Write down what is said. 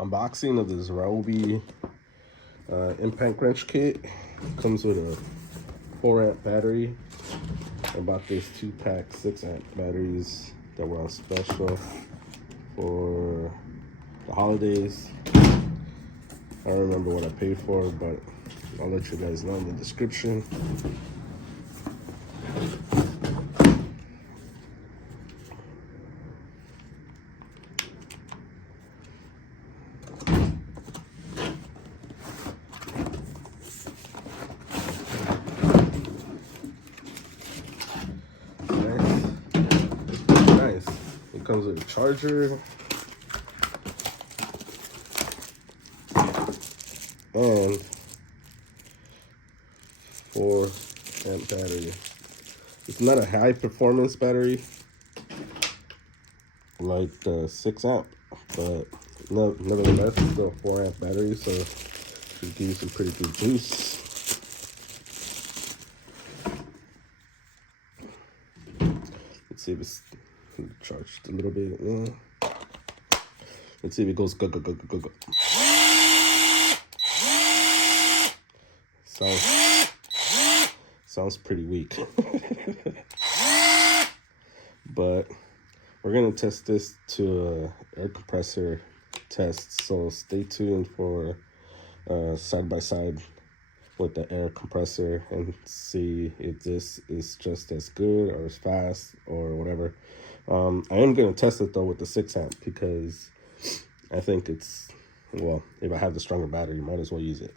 Unboxing of this Ryobi impact wrench kit. Comes with a 4-amp battery. I bought this 2-pack 6-amp batteries that were on special for the holidays. I don't remember what I paid for, but I'll let you guys know in the description. Nice. It comes with a charger and 4-amp battery. It's not a high performance battery like the 6-amp, but nevertheless it's still a 4-amp battery, so it should give you some pretty good juice. Let's see if it's charged a little bit. Let's see if it goes go go go go go go. Sounds pretty weak. But we're gonna test this to a air compressor test, so stay tuned for side by side with the air compressor and see if this is just as good or as fast or whatever. I am gonna test it though with the 6-amp because I think it's, well, if I have the stronger battery, might as well use it.